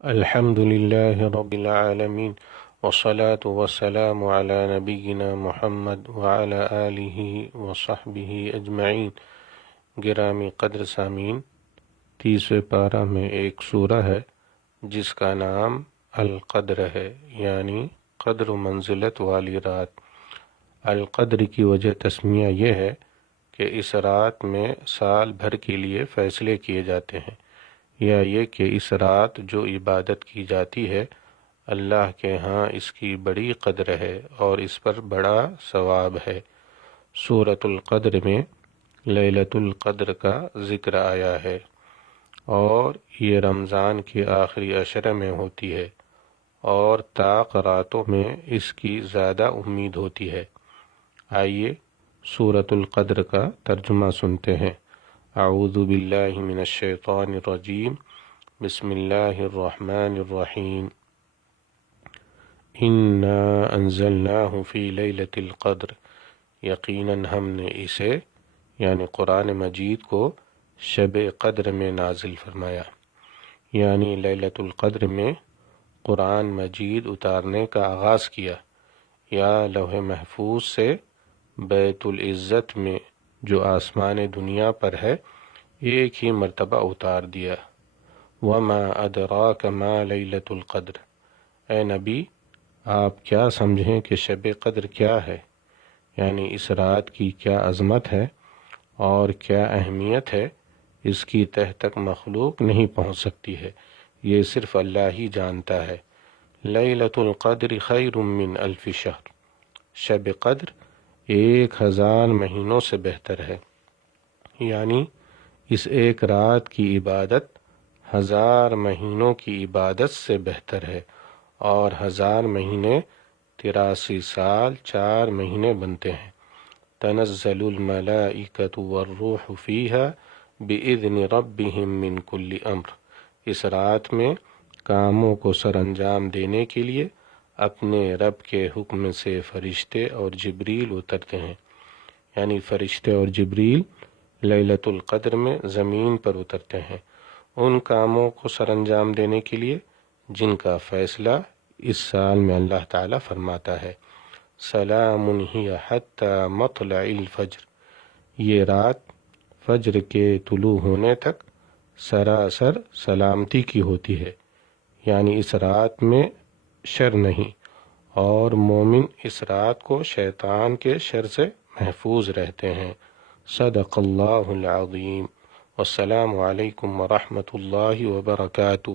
الحمد لله رب العالمين والصلاة والسلام على نبينا محمد وعلى آله وصحبه اجمعین۔ گرامی قدر سامعین، 30ویں پارہ میں ایک سورہ ہے جس کا نام القدر ہے، یعنی قدر و منزلت والی رات۔ القدر کی وجہ تسمیہ یہ ہے کہ اس رات میں سال بھر کے لیے فیصلے کیے جاتے ہیں، یا یہ کہ اس رات جو عبادت کی جاتی ہے اللہ کے ہاں اس کی بڑی قدر ہے اور اس پر بڑا ثواب ہے۔ سورۃ القدر میں لیلۃ القدر کا ذکر آیا ہے اور یہ رمضان کے آخری عشرے میں ہوتی ہے اور طاق راتوں میں اس کی زیادہ امید ہوتی ہے۔ آئیے سورۃ القدر کا ترجمہ سنتے ہیں۔ اعوذ باللہ من الشیطان الرجیم، بسم اللہ الرحمن الرحیم۔ انا انزلناہ فی لیلۃ القدر، یقیناً ہم نے اسے یعنی قرآن مجید کو شب قدر میں نازل فرمایا، یعنی لیلۃ القدر میں قرآن مجید اتارنے کا آغاز کیا، یا لوح محفوظ سے بیت العزت میں جو آسمان دنیا پر ہے ایک ہی مرتبہ اتار دیا۔ وما ادراک ما لیلۃ القدر، اے نبی آپ کیا سمجھیں کہ شب قدر کیا ہے، یعنی اس رات کی کیا عظمت ہے اور کیا اہمیت ہے، اس کی تہ تک مخلوق نہیں پہنچ سکتی ہے، یہ صرف اللہ ہی جانتا ہے۔ لیلۃ القدر خیر من الف شہر، شب قدر 1000 مہینوں سے بہتر ہے، یعنی اس ایک رات کی عبادت 1000 مہینوں کی عبادت سے بہتر ہے، اور 1000 مہینے 83 سال 4 مہینے بنتے ہیں۔ تنزل الملائکۃ والروح فیہا بإذن ربہم من کل امر، اس رات میں کاموں کو سر انجام دینے کے لیے اپنے رب کے حکم سے فرشتے اور جبریل اترتے ہیں، یعنی فرشتے اور جبریل لیلۃ القدر میں زمین پر اترتے ہیں ان کاموں کو سر انجام دینے کے لیے جن کا فیصلہ اس سال میں اللہ تعالیٰ فرماتا ہے۔ سلام ہی حتی مطلع الفجر، یہ رات فجر کے طلوع ہونے تک سراسر سلامتی کی ہوتی ہے، یعنی اس رات میں شر نہیں، اور مومن اس رات کو شیطان کے شر سے محفوظ رہتے ہیں۔ صدق اللہ العظیم۔ والسلام علیکم ورحمۃ اللہ وبرکاتہ۔